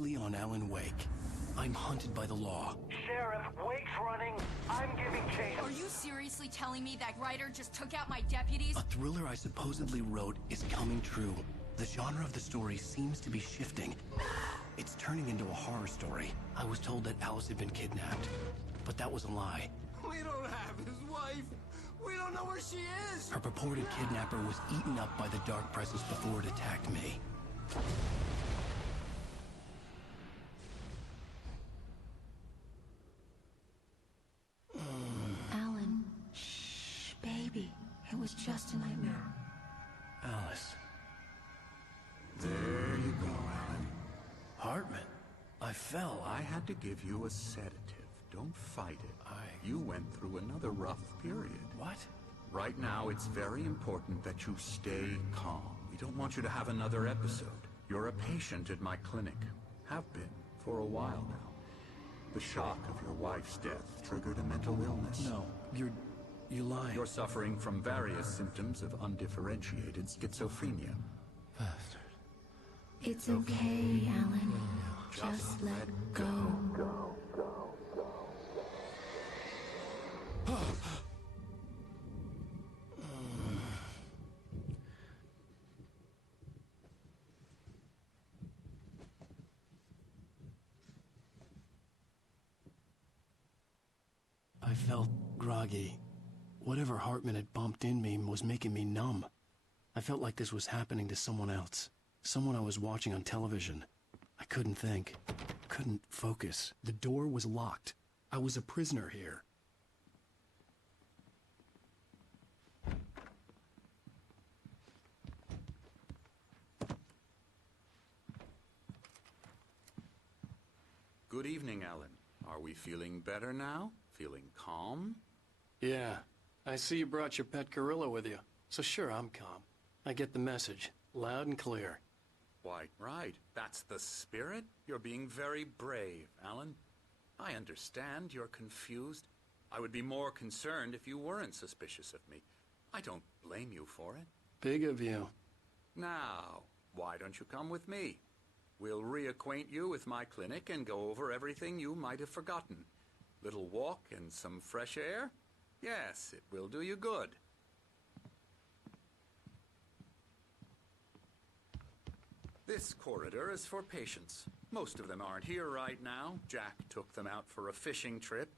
previously on Alan Wake. I'm hunted by the law. Sheriff, Wake's running. I'm giving chase. Are you seriously telling me that writer just took out my deputies? A thriller I supposedly wrote is coming true. The genre of the story seems to be shifting. It's turning into a horror story. I was told that Alice had been kidnapped, but that was a lie. We don't have his wife. We don't know where she is. Her purported kidnapper was eaten up by the dark presence before it attacked me. Alan, shh, baby. It was just a nightmare. Alice. There you go, Alan. Hartman. I fell. I had to give you a sedative. Don't fight it. You went through another rough period. What? Right now, it's very important that you stay calm. We don't want you to have another episode. You're a patient at my clinic. Have been for a while now. The shock of your wife's death triggered a mental illness. No, you're lying. You're suffering from various symptoms of undifferentiated schizophrenia. Bastard. It's okay, Alan. Just let go. I felt groggy. Whatever Hartman had bumped in me was making me numb. I felt like this was happening to someone else. Someone I was watching on television. I couldn't think. Couldn't focus. The door was locked. I was a prisoner here. Good evening, Alan. Are we feeling better now? Feeling calm? Yeah. I see you brought your pet gorilla with you. So sure, I'm calm. I get the message. Loud and clear. Why, right. That's the spirit. You're being very brave, Alan. I understand you're confused. I would be more concerned if you weren't suspicious of me. I don't blame you for it. Big of you. Now, why don't you come with me? We'll reacquaint you with my clinic and go over everything you might have forgotten. Little walk and some fresh air? Yes, it will do you good. This corridor is for patients. Most of them aren't here right now. Jack took them out for a fishing trip,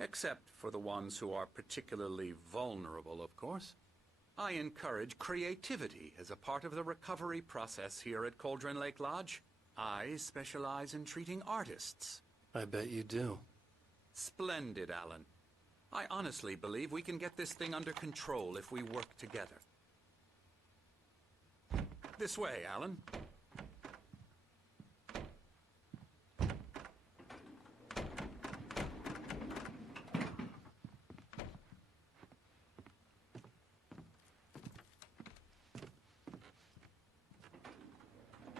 except for the ones who are particularly vulnerable, of course. I encourage creativity as a part of the recovery process here at Cauldron Lake Lodge. I specialize in treating artists. I bet you do. Splendid, Alan. I honestly believe we can get this thing under control if we work together. This way, Alan.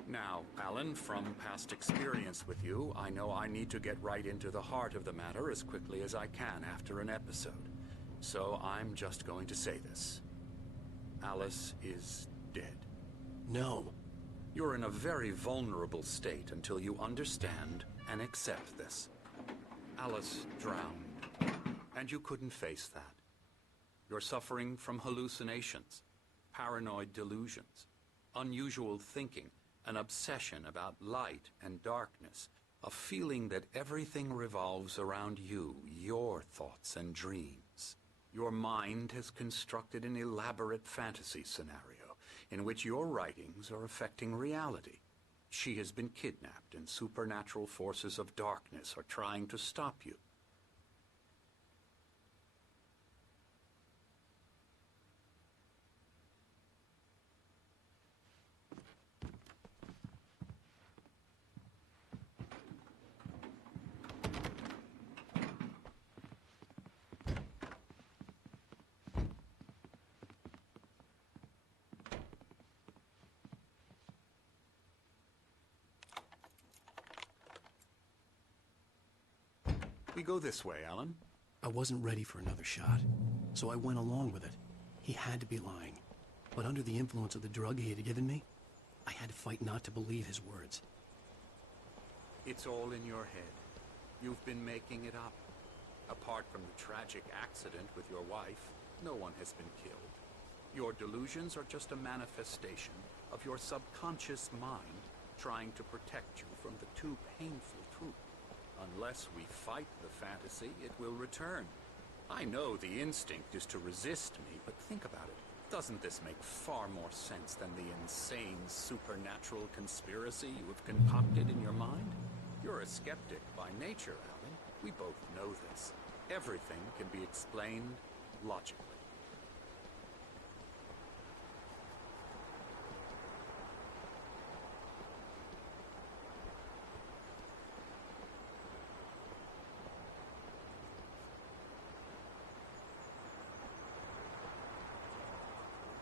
Now, Alan, from past experience with you, I know I need to get right into the heart of the matter as quickly as I can after an episode. So I'm just going to say this. Alice is dead. No. You're in a very vulnerable state until you understand and accept this. Alice drowned, and you couldn't face that. You're suffering from hallucinations, paranoid delusions, unusual thinking, an obsession about light and darkness, a feeling that everything revolves around you, your thoughts and dreams. Your mind has constructed an elaborate fantasy scenario in which your writings are affecting reality. She has been kidnapped and supernatural forces of darkness are trying to stop you. We go this way, Alan. I wasn't ready for another shot, so I went along with it. He had to be lying. But under the influence of the drug he had given me, I had to fight not to believe his words. It's all in your head. You've been making it up. Apart from the tragic accident with your wife, no one has been killed. Your delusions are just a manifestation of your subconscious mind trying to protect you from the too painful truth. Unless we fight the fantasy, it will return. I know the instinct is to resist me, but think about it. Doesn't this make far more sense than the insane supernatural conspiracy you have concocted in your mind? You're a skeptic by nature, Alan. We both know this. Everything can be explained logically.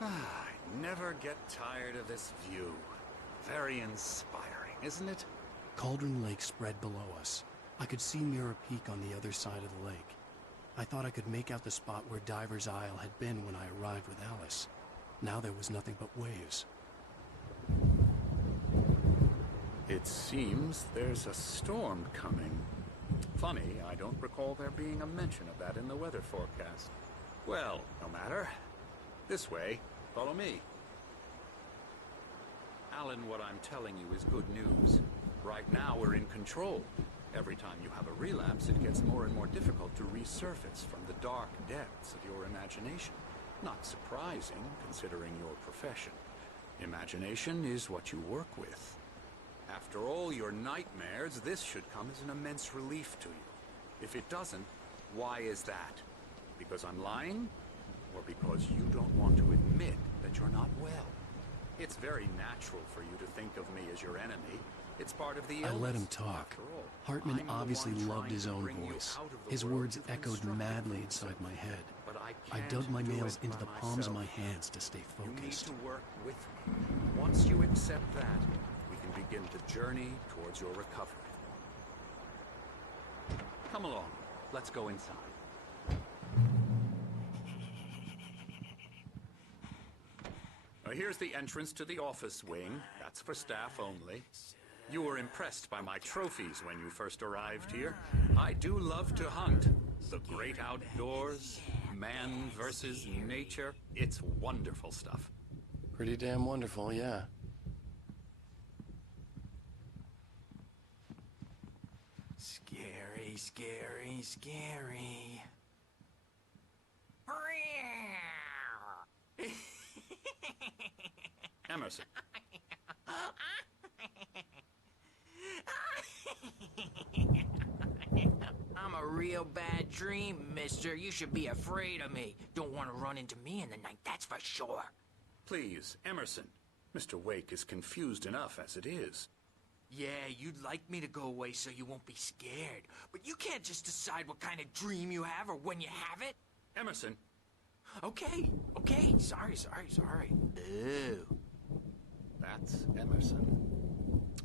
I never get tired of this view. Very inspiring, isn't it? Cauldron Lake spread below us. I could see Mirror Peak on the other side of the lake. I thought I could make out the spot where Diver's Isle had been when I arrived with Alice. Now there was nothing but waves. It seems there's a storm coming. Funny, I don't recall there being a mention of that in the weather forecast. Well, no matter. This way. Follow me. Alan, what I'm telling you is good news. Right now, we're in control. Every time you have a relapse, it gets more and more difficult to resurface from the dark depths of your imagination. Not surprising, considering your profession. Imagination is what you work with. After all your nightmares, this should come as an immense relief to you. If it doesn't, why is that? Because I'm lying? Or because you don't want to admit that you're not well? It's very natural for you to think of me as your enemy. It's part of the illness. I let him talk. Hartman obviously loved his own voice. His words echoed madly inside my head. I dug my nails into the palms of my hands to stay focused. You need to work with me. Once you accept that, we can begin the journey towards your recovery. Come along. Let's go inside. Here's the entrance to the office wing. That's for staff only. You were impressed by my trophies when you first arrived here. I do love to hunt. The great outdoors, man versus nature. It's wonderful stuff. Pretty damn wonderful, yeah. Scary, scary, scary. Emerson. I'm a real bad dream, mister. You should be afraid of me. Don't want to run into me in the night, that's for sure. Please, Emerson. Mr. Wake is confused enough as it is. Yeah, you'd like me to go away so you won't be scared. But you can't just decide what kind of dream you have or when you have it. Emerson. Okay. Sorry. Ew. That's Emerson.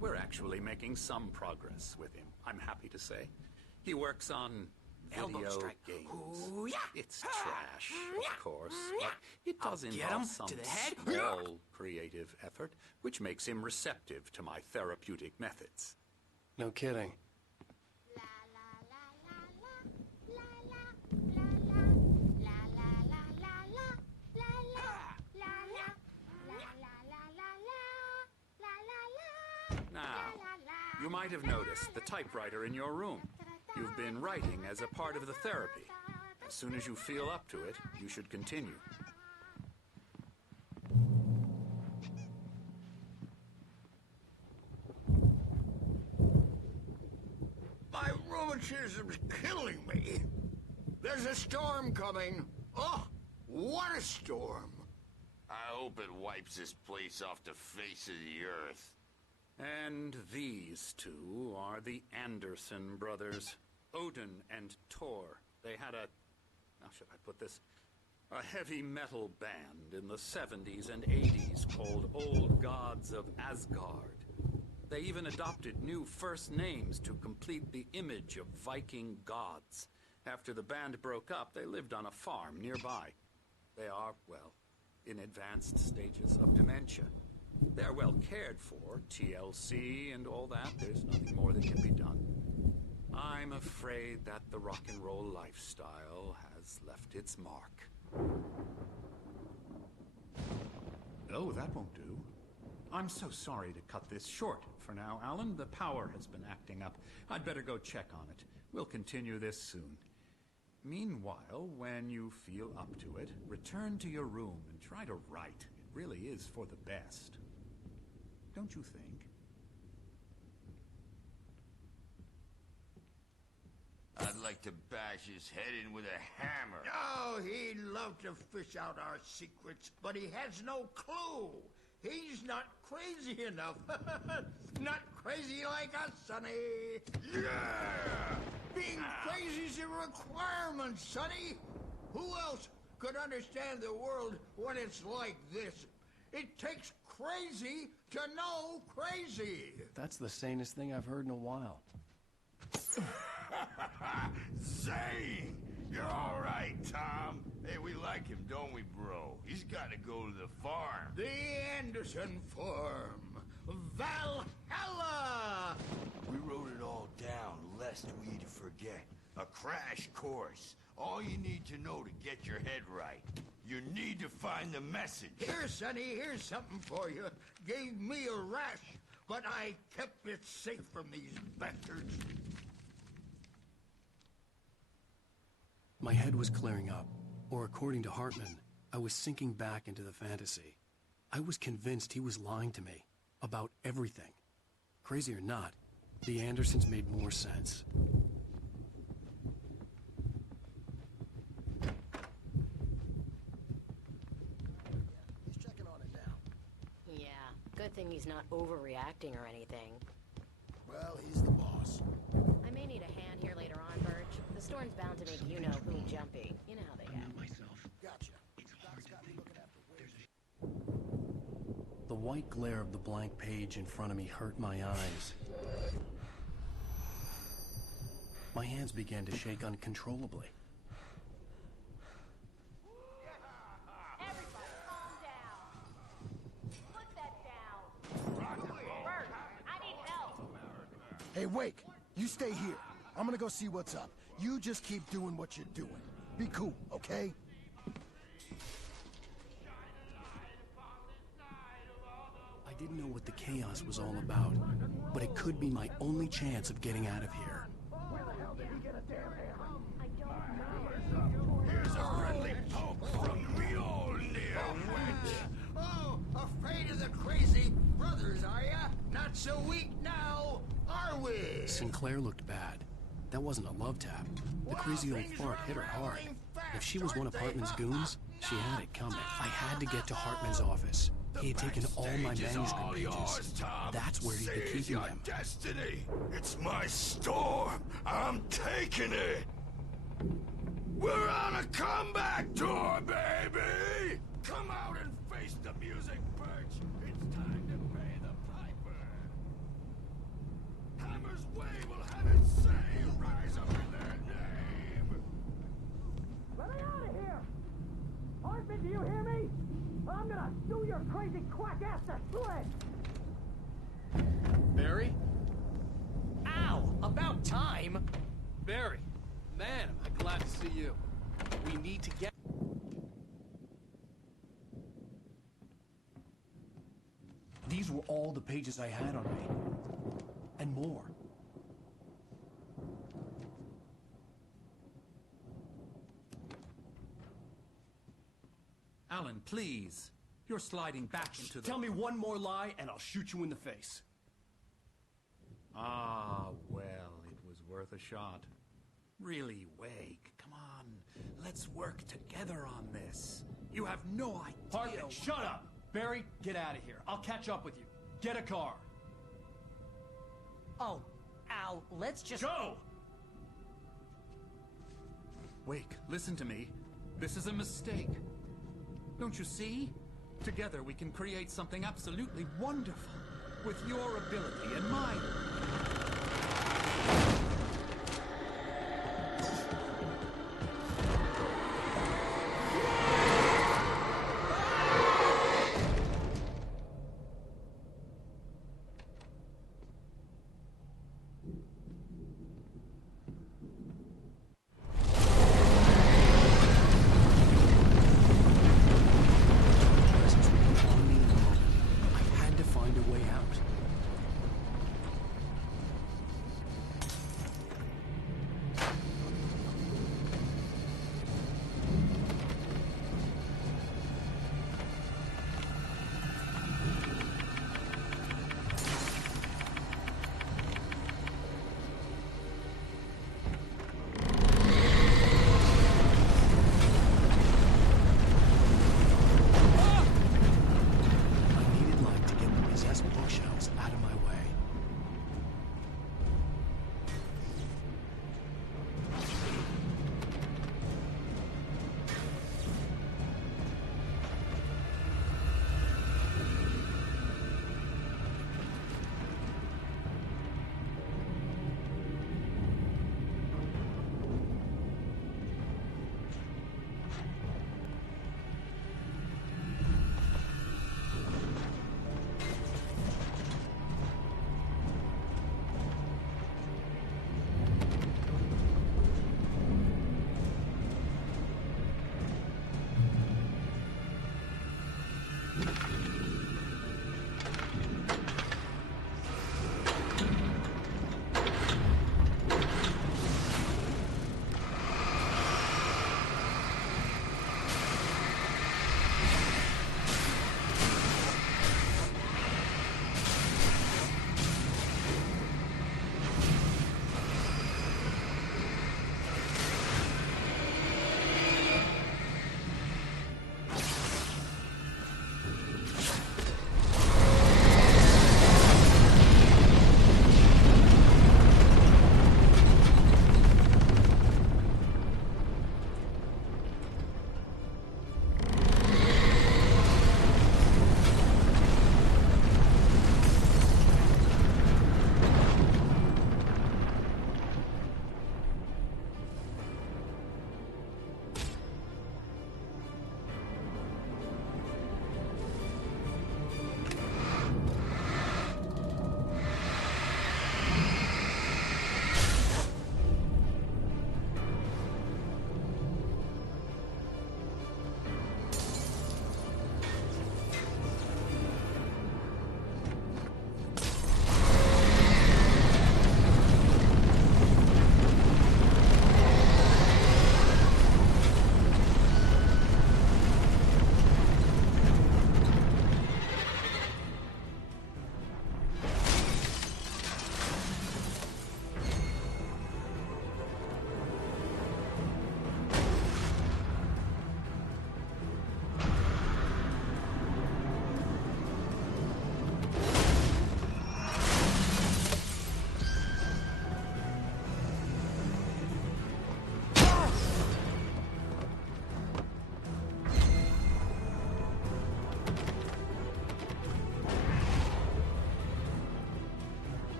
We're actually making some progress with him, I'm happy to say. He works on Elbow video strike. games. Ooh, yeah. It's trash, of course, but it does I'll get involve him some to the head. small creative effort, which makes him receptive to my therapeutic methods. No kidding. Now, you might have noticed the typewriter in your room. You've been writing as a part of the therapy. As soon as you feel up to it, you should continue. My rheumatism's killing me. There's a storm coming. Oh, what a storm. I hope it wipes this place off the face of the earth. And these two are the Anderson brothers, Odin and Thor. They had how should I put this? A heavy metal band in the 70s and 80s called Old Gods of Asgard. They even adopted new first names to complete the image of Viking gods. After the band broke up, they lived on a farm nearby. They are, well, in advanced stages of dementia. They're well cared for, TLC and all that. There's nothing more that can be done. I'm afraid that the rock and roll lifestyle has left its mark. Oh, that won't do. I'm so sorry to cut this short for now, Alan. The power has been acting up. I'd better go check on it. We'll continue this soon. Meanwhile, when you feel up to it, return to your room and try to write. It really is for the best. Don't you think? I'd like to bash his head in with a hammer. Oh, he'd love to fish out our secrets, but he has no clue. He's not crazy enough. Not crazy like us, Sonny. Yeah! Being crazy's a requirement, Sonny. Who else could understand the world when it's like this? It takes crazy to know crazy. That's the sanest thing I've heard in a while. Zane! You're all right, Tom. Hey, we like him, don't we, bro? He's got to go to the farm. The Anderson Farm. Valhalla! We wrote it all down, lest we'd forget. A crash course. All you need to know to get your head right. You need to find the message. Here, Sonny, here's something for you. Gave me a rash, but I kept it safe from these bastards. My head was clearing up, or according to Hartman, I was sinking back into the fantasy. I was convinced he was lying to me about everything. Crazy or not, the Andersons made more sense. He's checking on it now. Yeah, good thing he's not overreacting or anything. Well, he's the boss. I may need a hand here later on, Birch. The storm's bound to make you-know-who jumpy. You know how they get. Gotcha. Doc's got me looking after Wade. The white glare of the blank page in front of me hurt my eyes. My hands began to shake uncontrollably. Everybody, calm down. Put that down. Bert, I need help. Hey, Wake, you stay here. I'm gonna go see what's up. You just keep doing what you're doing. Be cool, okay? I didn't know what the chaos was all about, but it could be my only chance of getting out of here. Here's a friendly poke from Mjolnir, wench. Oh, afraid of the crazy brothers, are ya? Not so weak now, are we? Sinclair looked bad. That wasn't a love tap. The crazy old fart hit her hard. If she was one of Hartman's goons, she had it coming. I had to get to Hartman's office. He had taken all my manuscript pages. That's where he'd be keeping them. Destiny. It's my storm. I'm taking it. We're on a comeback tour, baby. Come out and face the music, Birch. It's time to pay the piper. Hammer's Way will have it say, rise up in their name. Let me out of here! Hartman, do you hear me? I'm gonna sue your crazy quack ass to shreds! Barry? Ow! About time! Barry, man, am I glad to see you. We need to get... These were all the pages I had on me. And more. Alan, please. You're sliding back into the... Tell me one more lie and I'll shoot you in the face. Ah, well, it was worth a shot. Really, Wake, come on. Let's work together on this. You have no idea... Hartman, shut up! Barry, get out of here. I'll catch up with you. Get a car. Oh, Al, let's just... Go! Wake, listen to me. This is a mistake. Don't you see? Together we can create something absolutely wonderful. With your ability and mine.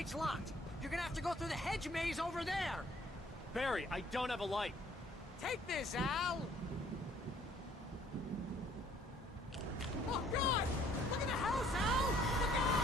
gate's locked. You're gonna have to go through the hedge maze over there. Barry, I don't have a light. Take this, Al. Oh, God! Look at the house, Al! Look out!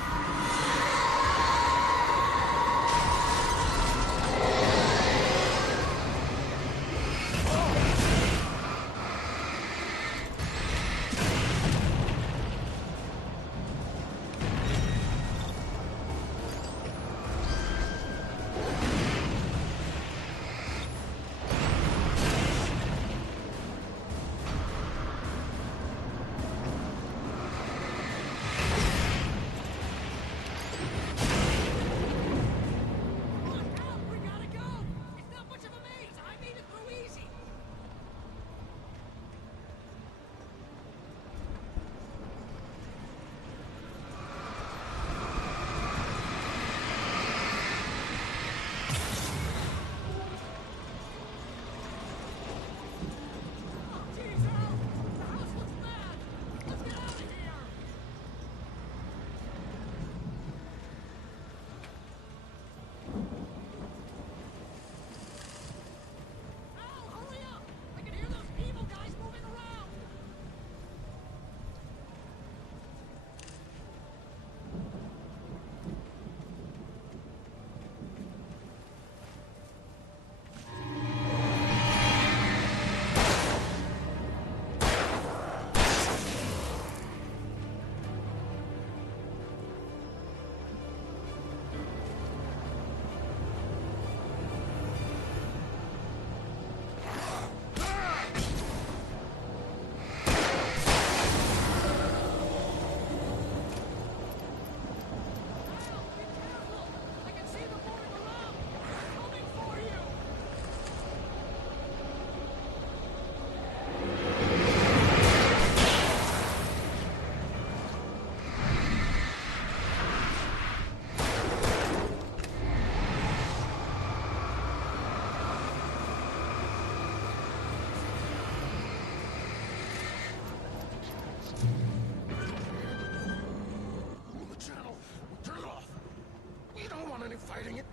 mind fighting it?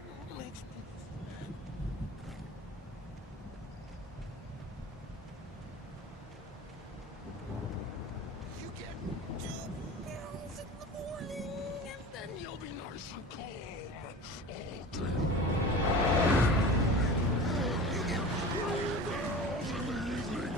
You get 2 pills in the morning, and then you'll be nice and calm all day. You get 3 pills in the evening.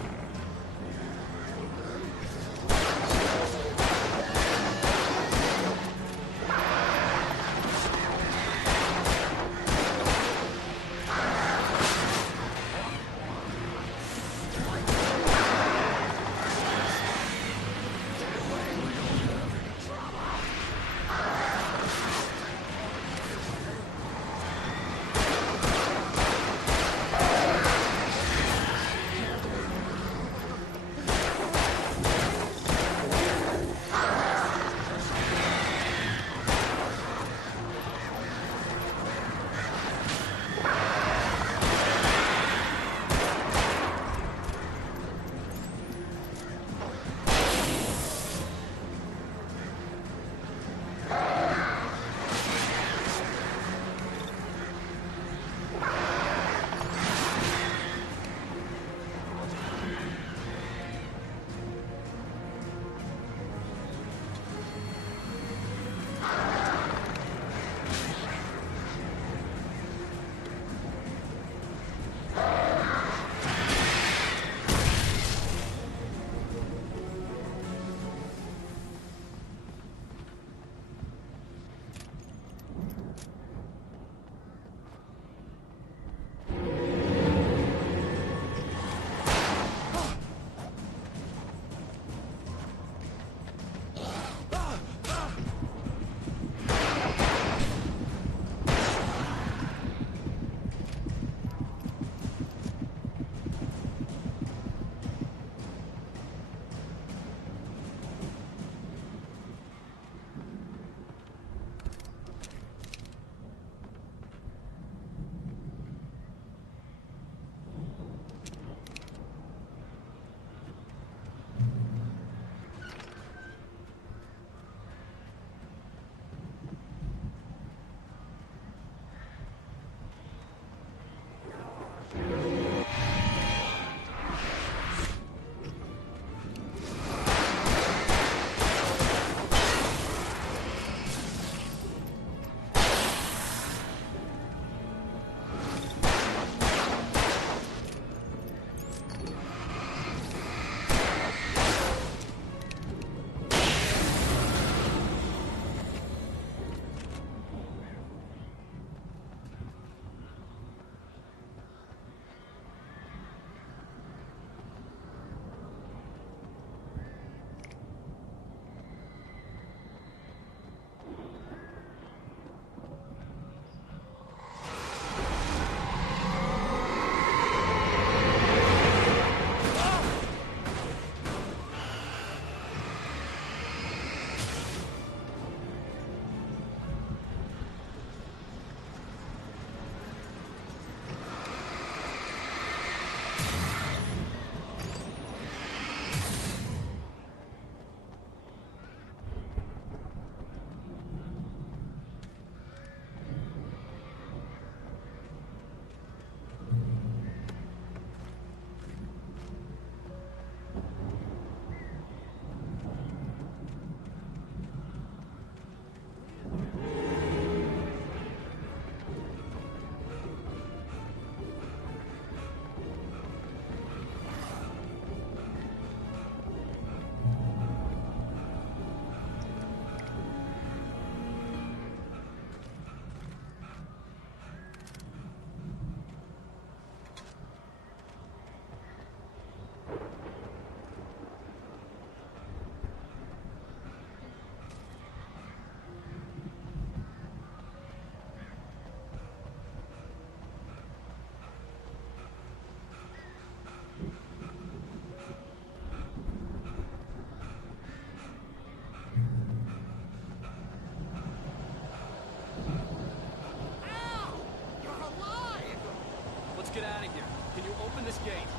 get out of here. Can you open this gate?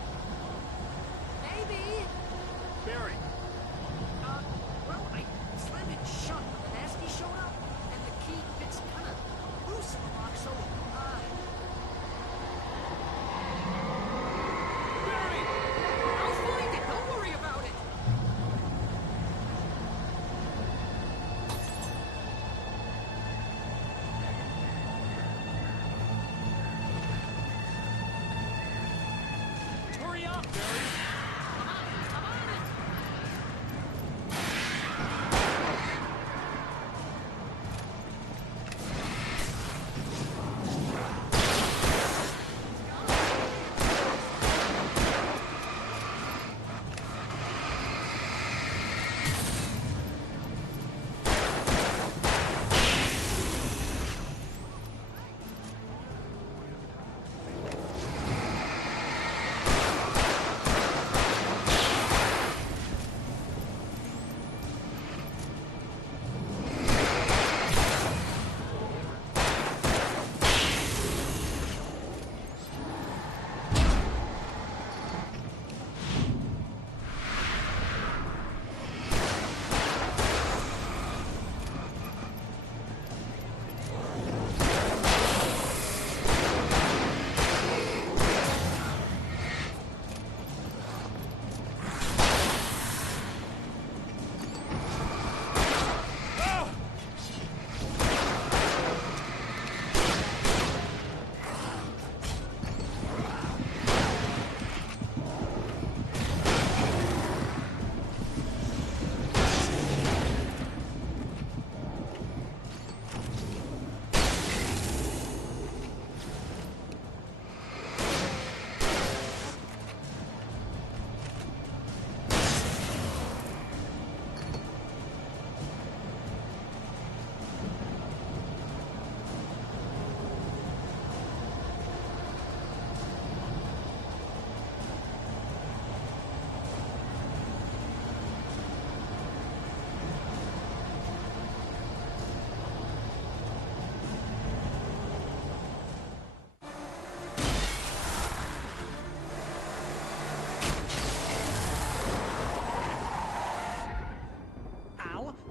Maybe. Barry. Well, I slammed it shut when the nasty showed up, and the key fits kind of loose in the up, Barry! I'm on it!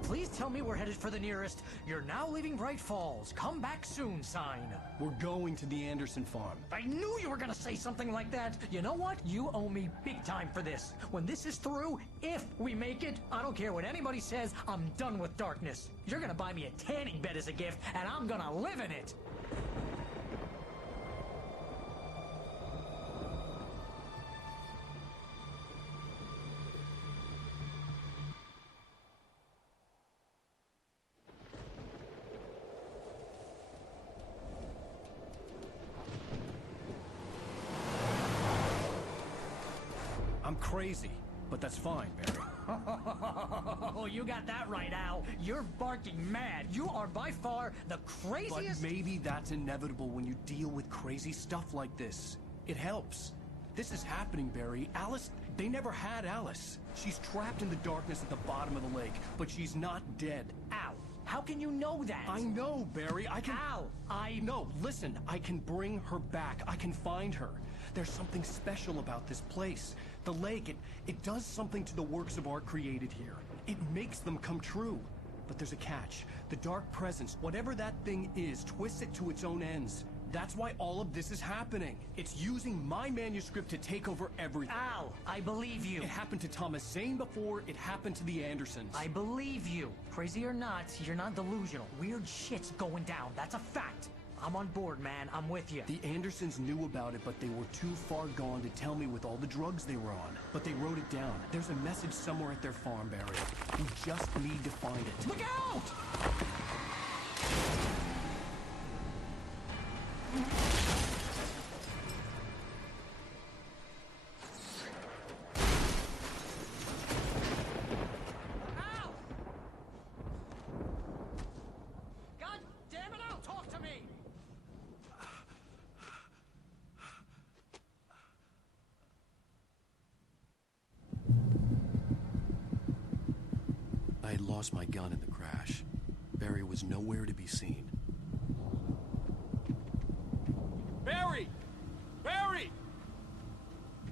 Please tell me we're headed for the nearest "You're now leaving Bright Falls. Come back soon" sign. We're going to the Anderson farm. I knew you were gonna say something like that. You know what? You owe me big time for this. When this is through, if we make it, I don't care what anybody says, I'm done with darkness. You're gonna buy me a tanning bed as a gift, and I'm gonna live in it. I'm crazy, but that's fine, Barry. Oh, you got that right, Al. You're barking mad. You are by far the craziest... But maybe that's inevitable when you deal with crazy stuff like this. It helps. This is happening, Barry. Alice, they never had Alice. She's trapped in the darkness at the bottom of the lake, but she's not dead. Al, how can you know that? I know, Barry. I can... Al, No, listen. I can bring her back. I can find her. There's something special about this place. The lake, it does something to the works of art created here. It makes them come true. But there's a catch. The dark presence, whatever that thing is, twists it to its own ends. That's why all of this is happening. It's using my manuscript to take over everything. Al, I believe you. It happened to Thomas Zane before, it happened to the Andersons. I believe you. Crazy or not, you're not delusional. Weird shit's going down. That's a fact. I'm on board, man. I'm with you. The Andersons knew about it, but they were too far gone to tell me with all the drugs they were on. But they wrote it down. There's a message somewhere at their farm, Barry. We just need to find it. Look out! Al! God damn it, Al, talk to me! I had lost my gun in the crash. Barry was nowhere to be seen. Barry! Barry!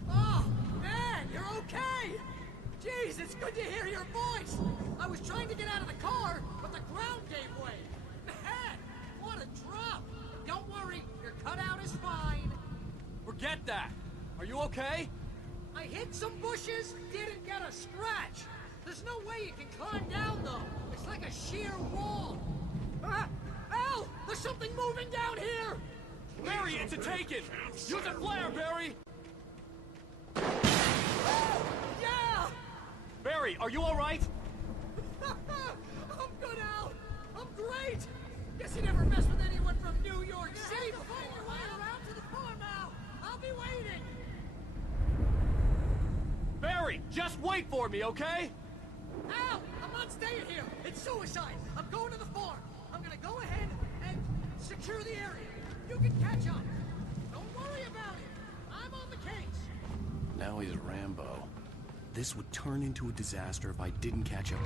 Oh, man, you're okay! Jeez, it's good to hear your voice! I was trying to get out of the car, but the ground gave way! Man, what a drop! Don't worry, your cutout is fine. Forget that! Are you okay? I hit some bushes, didn't get a scratch. There's no way you can climb down, though. It's like a sheer wall. Al! There's something moving down here! Barry, it's a taken! Use a flare, Barry! Barry, are you all right? I'm good, Al. I'm great. Guess you never mess with anyone from New York City. Find your way around to the farm, Al. I'll be waiting. Barry, just wait for me, okay? Al, I'm not staying here. It's suicide. I'm going to the farm. I'm gonna go ahead and secure the area. You can catch up. Don't worry about it. I'm on the case. Now he's Rambo. This would turn into a disaster if I didn't catch up.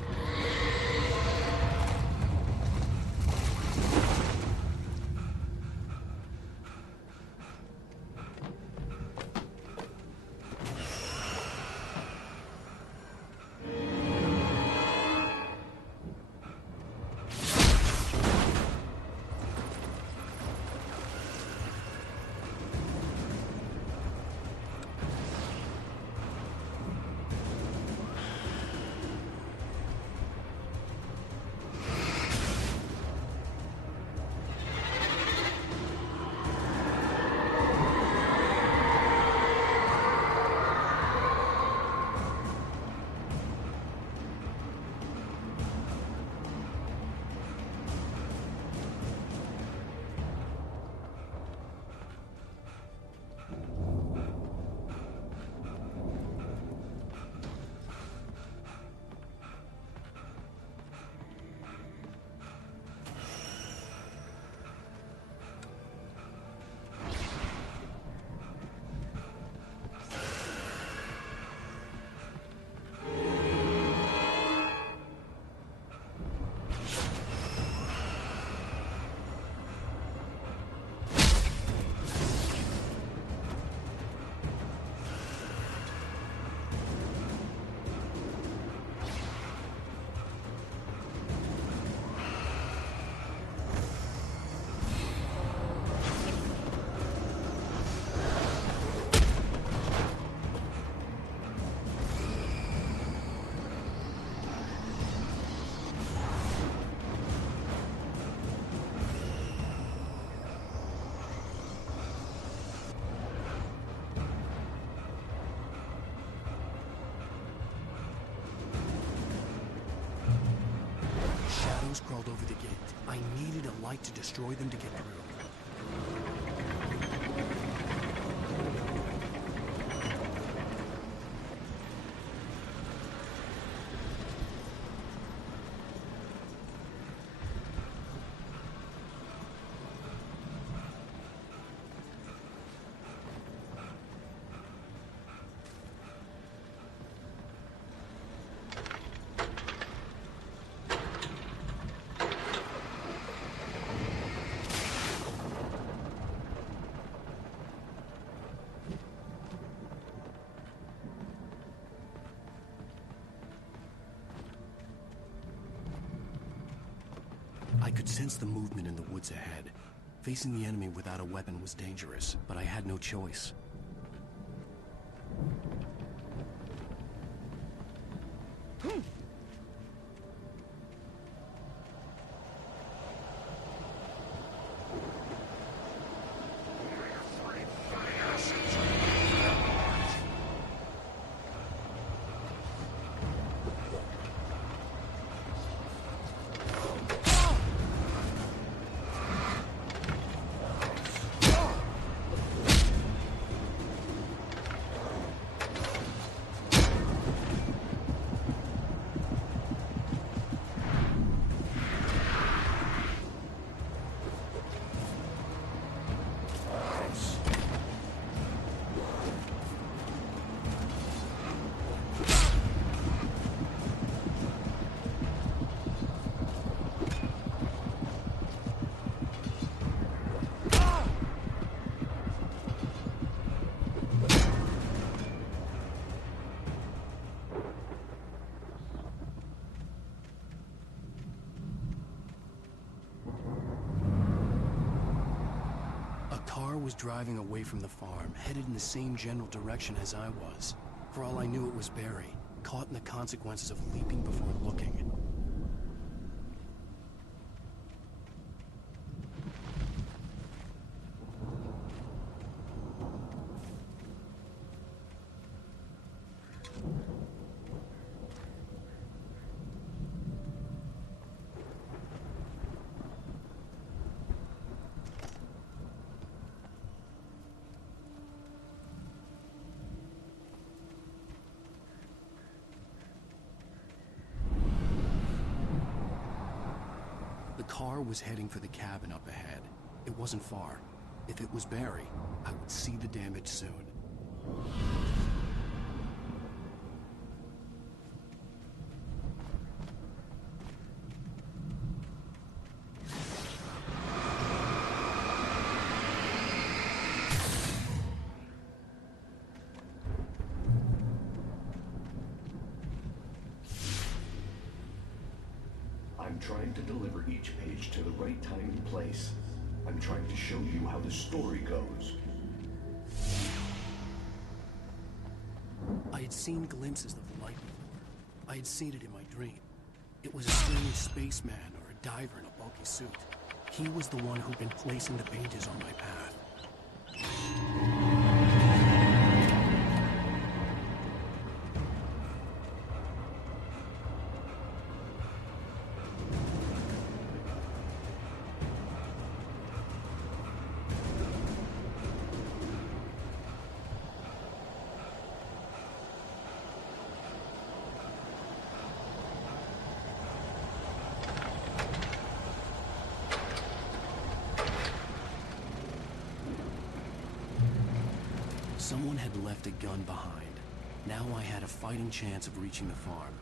Shadows crawled over the gate. I needed a light to destroy them to get through. I could sense the movement in the woods ahead. Facing the enemy without a weapon was dangerous, but I had no choice. Was driving away from the farm, headed in the same general direction as I was. For all I knew, it was Barry, caught in the consequences of leaping before looking. car was heading for the cabin up ahead. It wasn't far. If it was Barry, I would see the damage soon. I'm trying to deliver each page to the right time and place. I'm trying to show you how the story goes. I had seen glimpses of the light before. I had seen it in my dream. It was a strange spaceman or a diver in a bulky suit. He was the one who'd been placing the pages on my path. Someone had left a gun behind. Now I had a fighting chance of reaching the farm.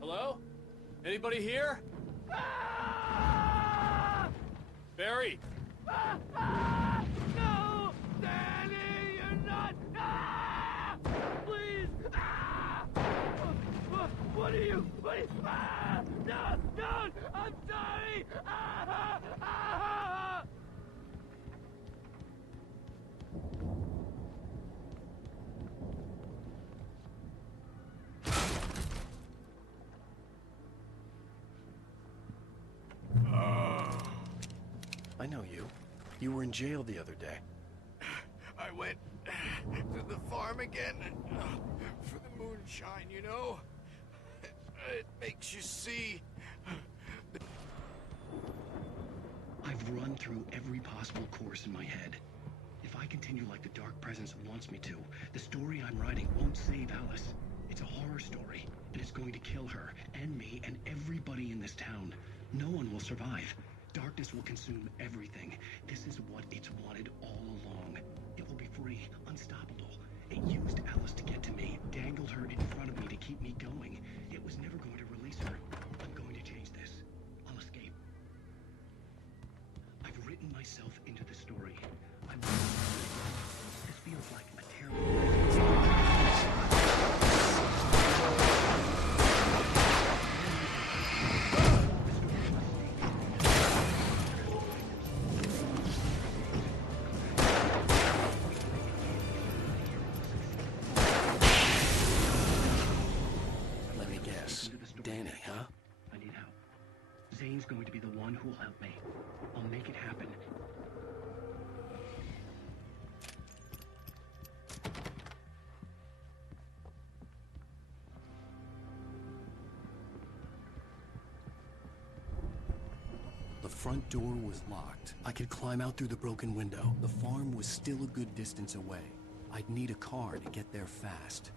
Hello? Anybody here? Barry! No! Danny, you're not! Please! What are you? No! Don't! I'm sorry! I know you. You were in jail the other day. I went to the farm again for the moonshine, you know? It makes you see. I've run through every possible course in my head. If I continue like the Dark Presence wants me to, the story I'm writing won't save Alice. It's a horror story, and it's going to kill her, and me, and everybody in this town. No one will survive. Darkness will consume everything. This is what it's wanted all along. It will be free, unstoppable. It used Alice to get to me, dangled her in front of me to keep me going. It was never going to release her. I'm going to change this. I'll escape. I've written myself into the story. This feels like a terrible... Danny, huh? I need help. Zane's going to be the one who will help me. I'll make it happen. The front door was locked. I could climb out through the broken window. The farm was still a good distance away. I'd need a car to get there fast.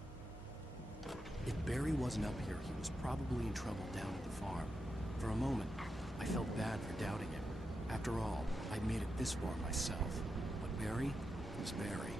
If Barry wasn't up here, he was probably in trouble down at the farm. For a moment, I felt bad for doubting him. After all, I'd made it this far myself. But Barry was Barry.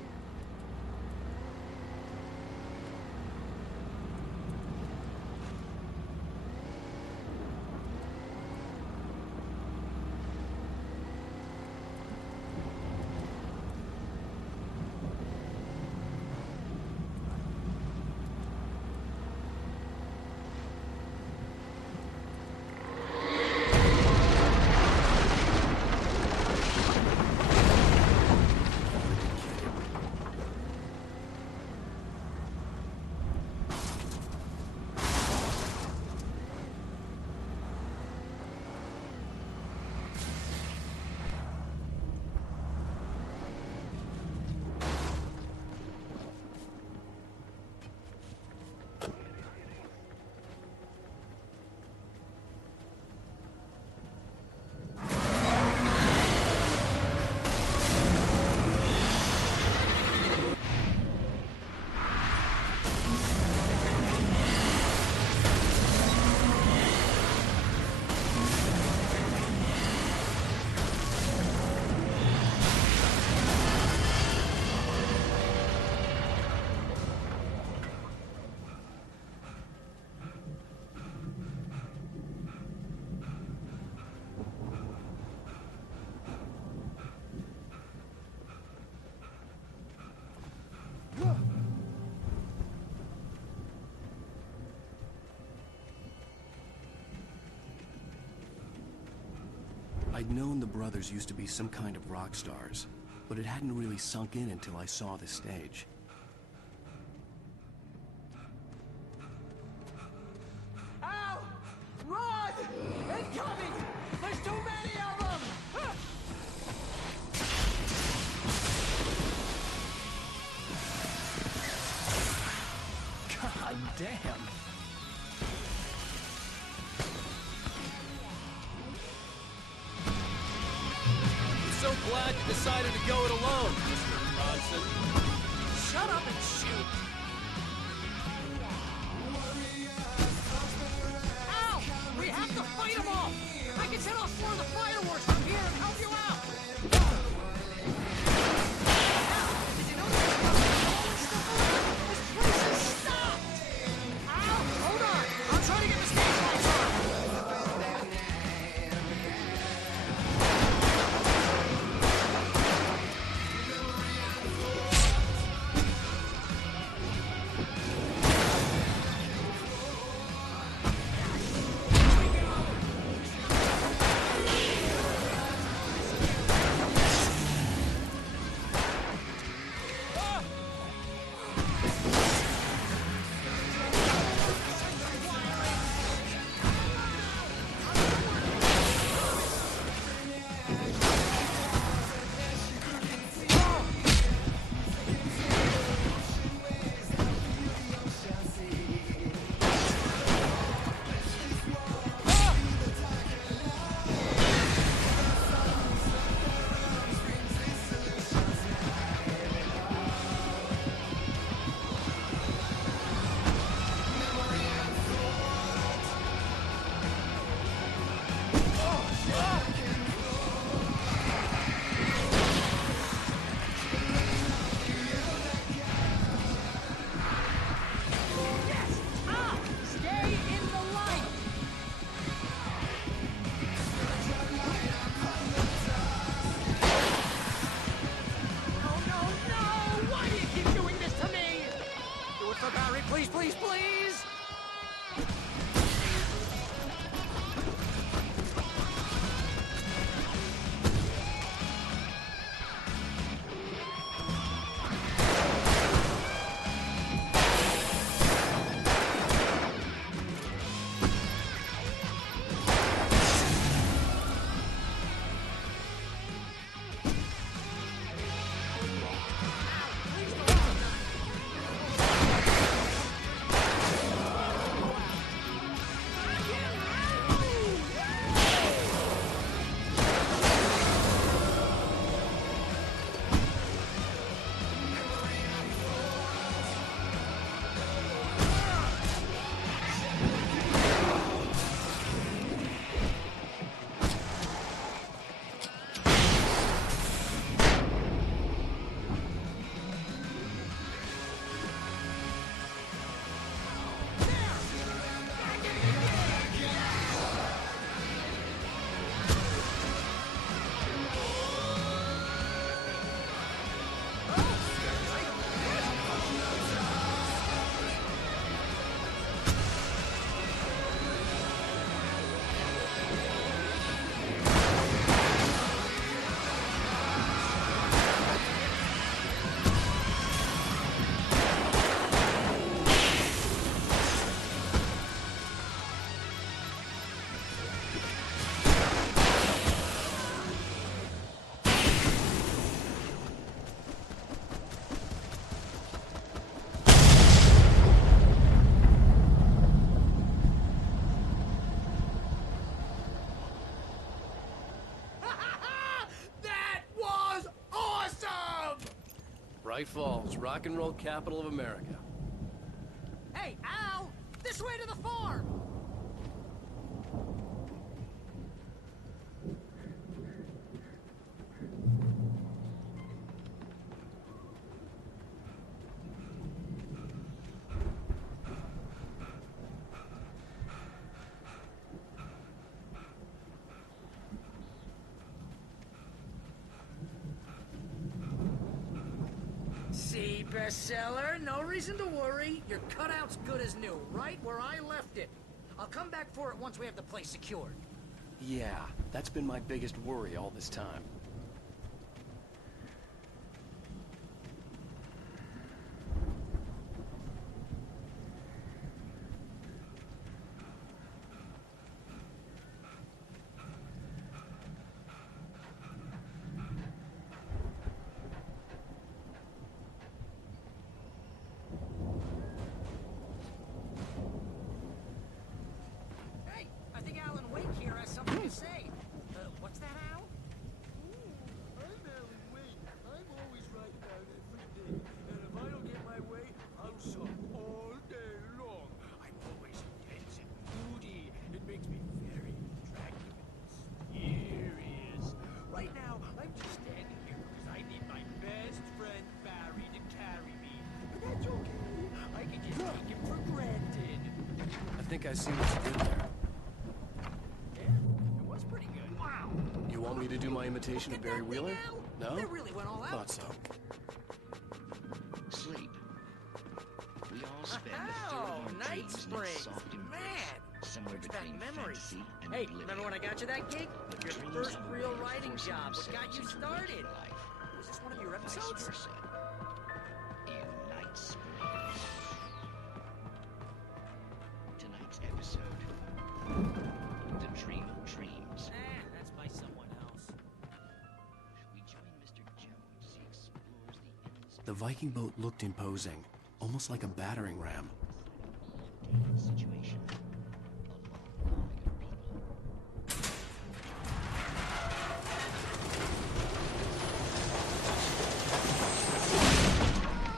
I'd known the brothers used to be some kind of rock stars, but it hadn't really sunk in until I saw the stage. Ow! Run! Incoming! There's too many of them! God damn! So glad you decided to go it alone, Mr. Bronson. Shut up and shoot! Ow! We have to fight them all! I can set off more of the fireworks from here and help you out! Did you notice the stuff around? This place is stopped! Ow! Hold on! I'm trying to get the stage lights on! Bright Falls, rock and roll capital of America. Hey, Al! This way to the farm! See, bestseller, no reason to worry. Your cutout's good as new, right where I left it. I'll come back for it once we have the place secured. Yeah, that's been my biggest worry all this time. Hey, I think Alan Wake here has something to say. What's that, Al? I'm Alan Wake. I'm always right about everything. And if I don't get my way, I'll suck all day long. I'm always intense and moody. It makes me very attractive and mysterious. Right now, I'm just standing here because I need my best friend Barry to carry me. But that's okay. I can just take him for granted. I think I see what you did there. Yeah, it was pretty good. Wow. You want me to do my imitation of Barry Wheeler? No? They really went all out. Thought so. Sleep. We all spend a third Oh, of our Night dreams in Springs. its soft embrace, Man, somewhere brings back between memories. fantasy and Hey, oblivion. remember when I got you that gig? But Your dreams first have a real way of writing forcing job. What got themselves you into started? waking life. Was this one of your Vice episodes? versa. In Night Springs. Tonight's episode. The Dream of Dreams. That's by someone else. We join Mr. Jones as he explores the endless The Viking boat looked imposing, almost like a battering ram. situation.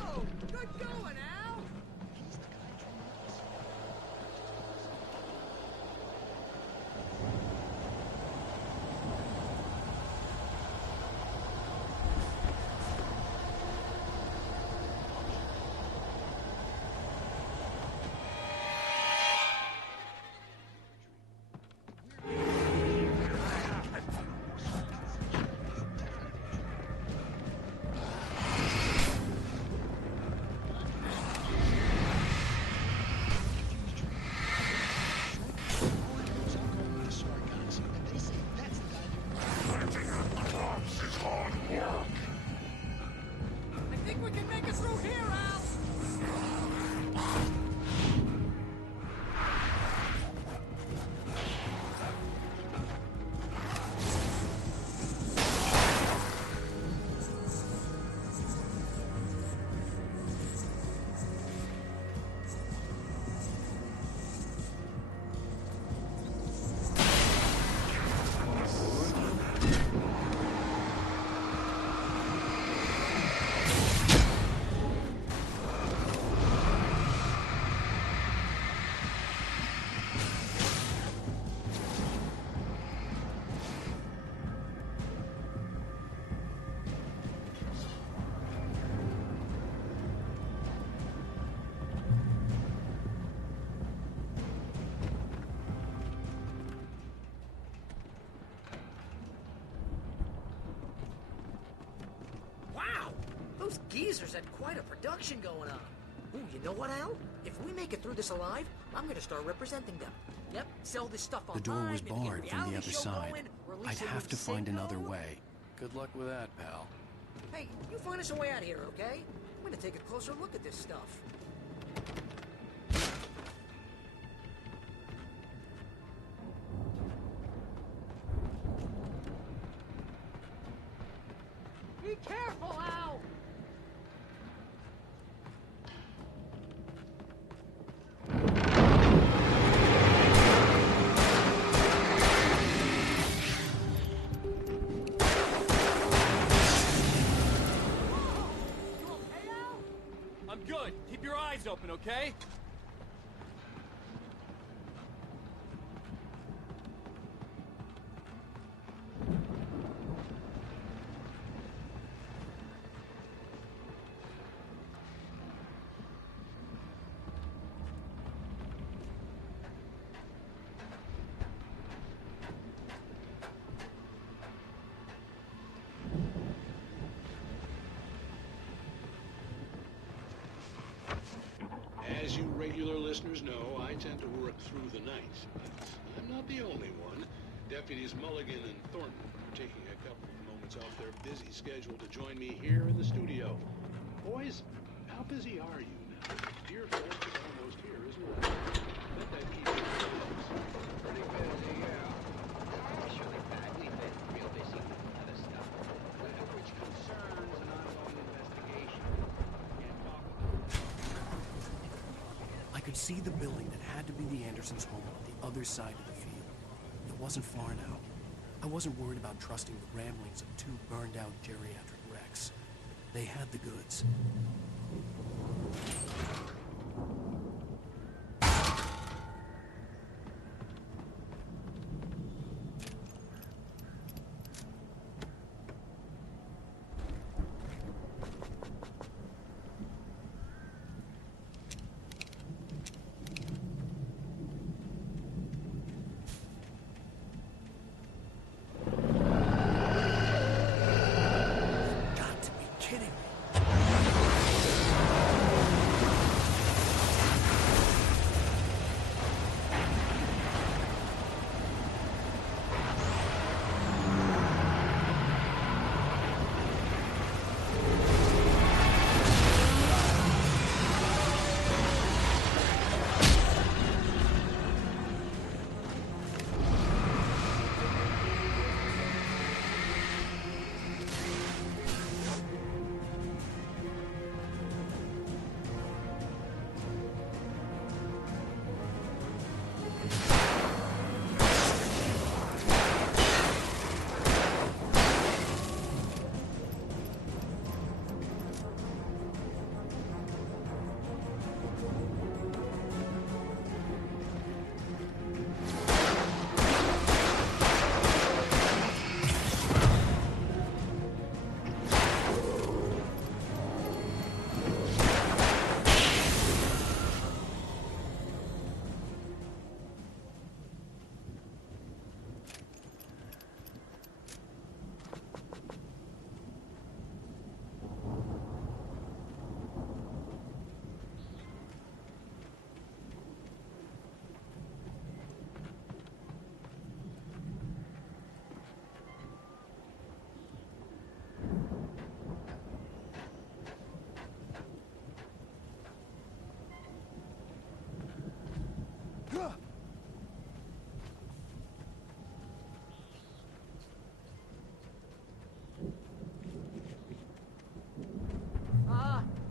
Oh, good going, Al. I think we can make it through here, Al. Wow, those geezers had quite a production going on. Ooh, you know what, Al? If we make it through this alive, I'm gonna start representing them. Yep, sell this stuff The door online, was maybe get a barred from the reality other show side. going, release I'd a have new to find single. another way. Good luck with that, pal. Hey, you find us a way out of here, okay? I'm gonna take a closer look at this stuff. Be careful, Al! open, okay? As you regular listeners know, I tend to work through the night, but I'm not the only one. Deputies Mulligan and Thornton are taking a couple of moments off their busy schedule to join me here in the studio. Boys, how busy are you now? Dear Fork is almost here, isn't it? Bet that evening is pretty busy, yeah. Actually, Pat, we've been real busy with other stuff, which concerns an ongoing investigation. Can't talk about it. I could see the building that had to be the Andersons' home on the other side of the field. It wasn't far now. I wasn't worried about trusting the ramblings of two burned-out geriatric wrecks. They had the goods.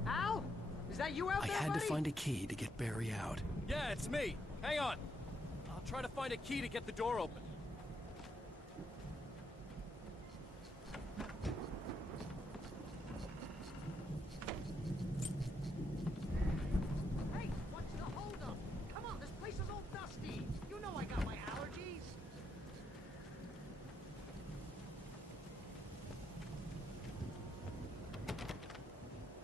Al? Is that you out I there, had to buddy? find a key to get Barry out. Yeah, it's me. Hang on. I'll try to find a key to get the door open. Hey, what's the holdup? Come on, this place is all dusty. You know I got my allergies.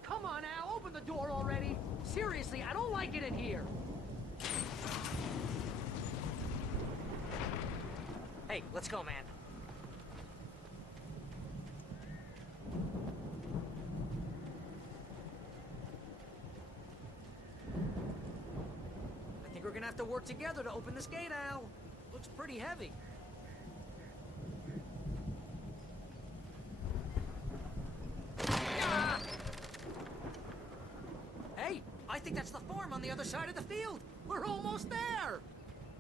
Come on, Al, open the door already. Seriously, I don't like it in here. Hey, let's go, man. I think we're gonna have to work together to open this gate, Al. Looks pretty heavy. Ah! Hey, I think that's the farm on the other side of the field. We're almost there.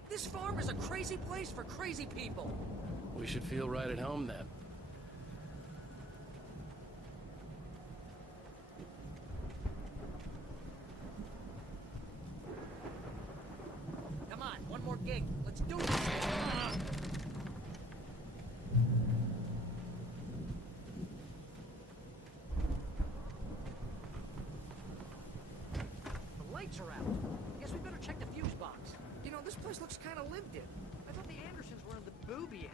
This farm is a crazy place for crazy people. We should feel right at home then. Come on, one more gig. Let's do this. Ah! The lights place looks kind of lived in. I thought the Andersons were in the booby hatch.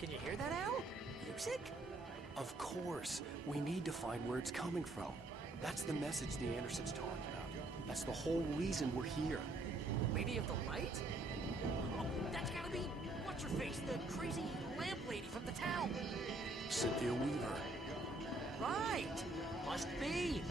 Can you hear that, Al? Music? Of course. We need to find where it's coming from. That's the message the Andersons talking about. That's the whole reason we're here. Lady of the Light? Oh, that's gotta be... What's-her-face? The crazy lamp lady from the town. Cynthia Weaver. Right! Must be.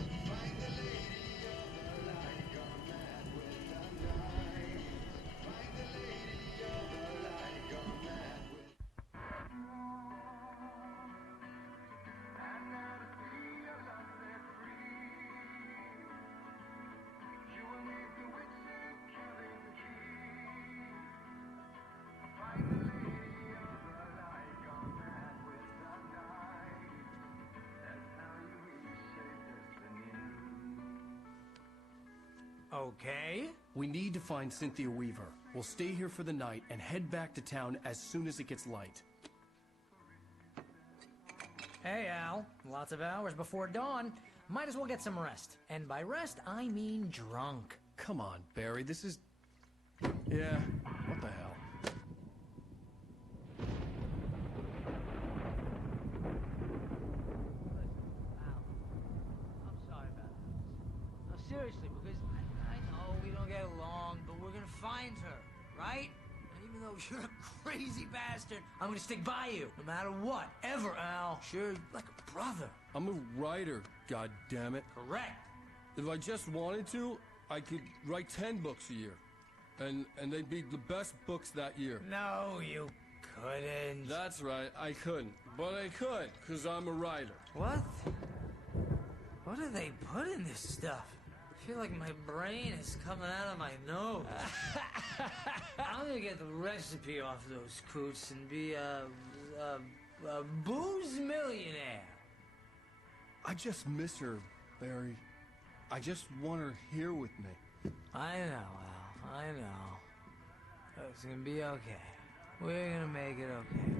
Okay. We need to find Cynthia Weaver. We'll stay here for the night and head back to town as soon as it gets light. Hey, Al. Lots of hours before dawn. Might as well get some rest. And by rest, I mean drunk. Come on, Barry. This is... Yeah, what the hell? I'm sorry about this. No, seriously, because I know we don't get along, but we're gonna find her, right? And even though you're a crazy bastard, I'm gonna stick by you, no matter what, ever, Al. Sure, like a brother. I'm a writer, goddammit. Correct. If I just wanted to, I could write 10 books a year. And they'd be the best books that year. No, you couldn't. That's right, I couldn't. But I could, because I'm a writer. What? What do they put in this stuff? I feel like my brain is coming out of my nose. I'm gonna get the recipe off those coots and be a booze millionaire. I just miss her, Barry. I just want her here with me. I know, Al. I know. It's gonna be okay. We're gonna make it okay.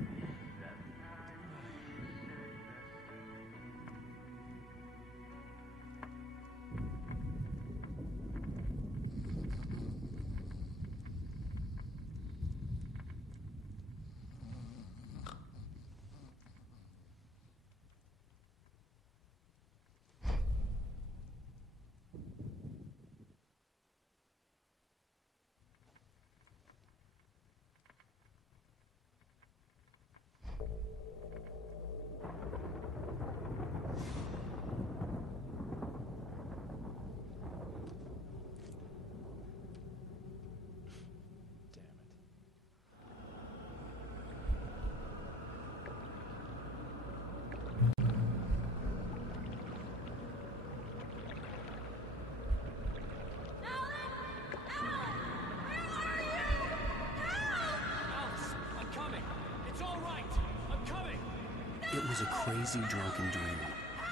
It was a crazy drunken dream,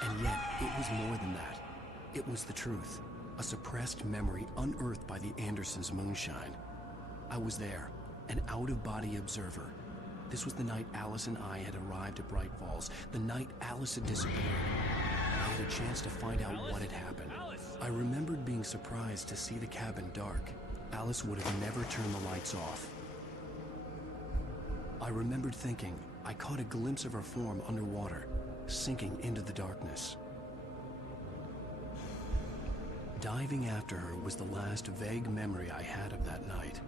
and yet it was more than that. It was the truth, a suppressed memory unearthed by the Andersons' moonshine. I was there, an out-of-body observer. This was the night Alice and I had arrived at Bright Falls, the night Alice had disappeared. I had a chance to find out what had happened. I remembered being surprised to see the cabin dark. Alice would have never turned the lights off. I remembered thinking I caught a glimpse of her form underwater, sinking into the darkness. Diving after her was the last vague memory I had of that night.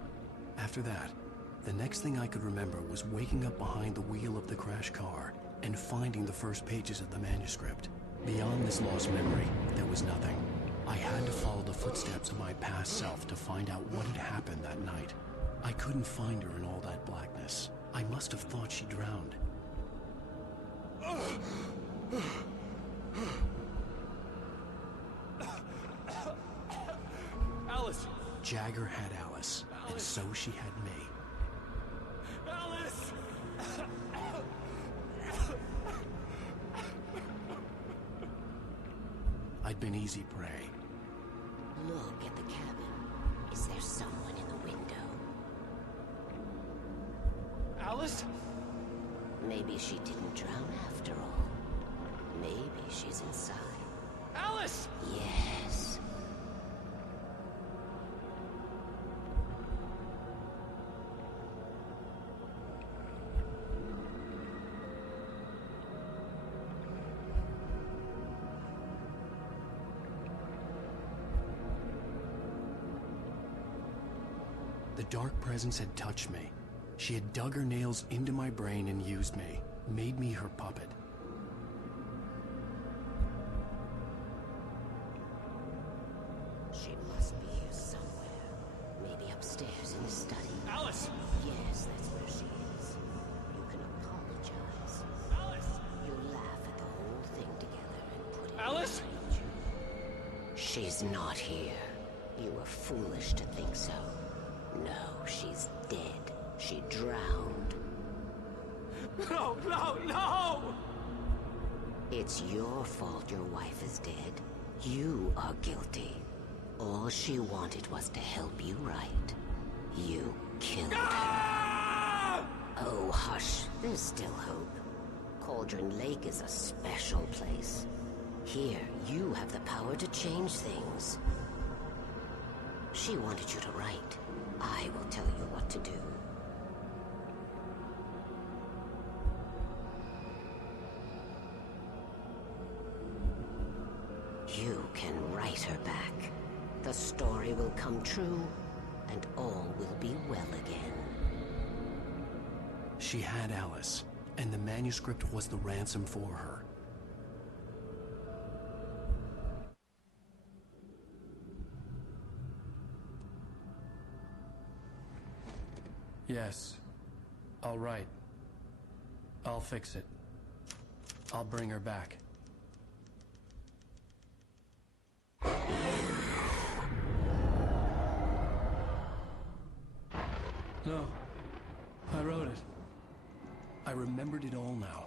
After that, the next thing I could remember was waking up behind the wheel of the crash car and finding the first pages of the manuscript. Beyond this lost memory, there was nothing. I had to follow the footsteps of my past self to find out what had happened that night. I couldn't find her in all that blackness. I must have thought she drowned. Alice! Jagger had Alice, and so she had me. Alice! I'd been easy prey. Look at the cabin. Is there someone in the window? Alice? Maybe she didn't drown after all. Maybe she's inside. Alice! Yes. The dark presence had touched me. She had dug her nails into my brain and used me, made me her puppet. She must be here somewhere. Maybe upstairs in the study. Alice! Yes, that's where she is. You can apologize. Alice! You laugh at the whole thing together and put it Alice! behind you. She's not here. You were foolish to think so. No, she's dead. She drowned. No, no, no! It's your fault your wife is dead. You are guilty. All she wanted was to help you right. You killed her. Oh, hush. There's still hope. Cauldron Lake is a special place. Here, you have the power to change things. She wanted you to write. I will tell you what to do. You can write her back. The story will come true, and all will be well again. She had Alice, and the manuscript was the ransom for her. Yes. All right. I'll fix it. I'll bring her back. No. I wrote it. I remembered it all now.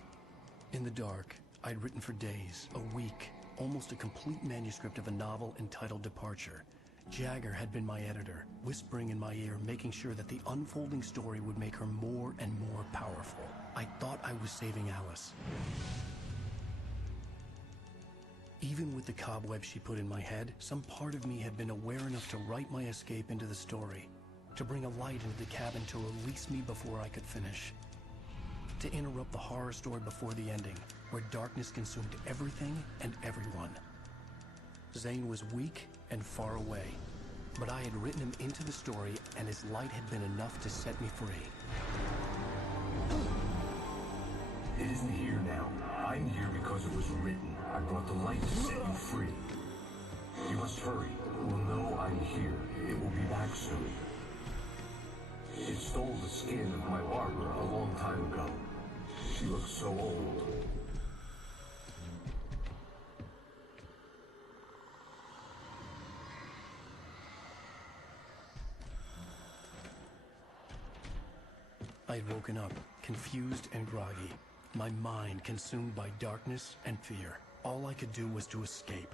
In the dark, I'd written for days, a week, almost a complete manuscript of a novel entitled Departure. Jagger had been my editor, whispering in my ear, making sure that the unfolding story would make her more and more powerful. I thought I was saving Alice. Even with the cobweb she put in my head, some part of me had been aware enough to write my escape into the story, to bring a light into the cabin to release me before I could finish, to interrupt the horror story before the ending, where darkness consumed everything and everyone. Zane was weak and far away, but I had written him into the story, and his light had been enough to set me free. It isn't here now. I'm here because it was written. I brought the light to set you free. You must hurry. It will know I'm here. It will be back soon. It stole the skin of my barber a long time ago. She looks so old. I had woken up, confused and groggy, my mind consumed by darkness and fear. All I could do was to escape.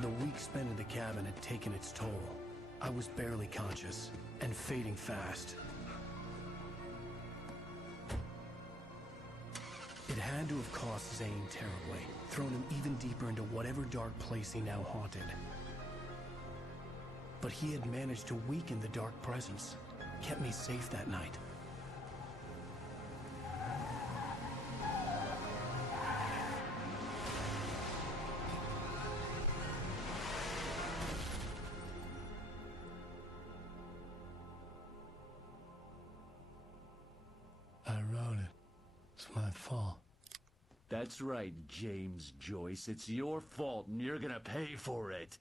The week spent in the cabin had taken its toll. I was barely conscious, and fading fast. It had to have cost Zane terribly, thrown him even deeper into whatever dark place he now haunted. But he had managed to weaken the dark presence, kept me safe that night. I wrote it. It's my fault. That's right, James Joyce. It's your fault, and you're gonna pay for it.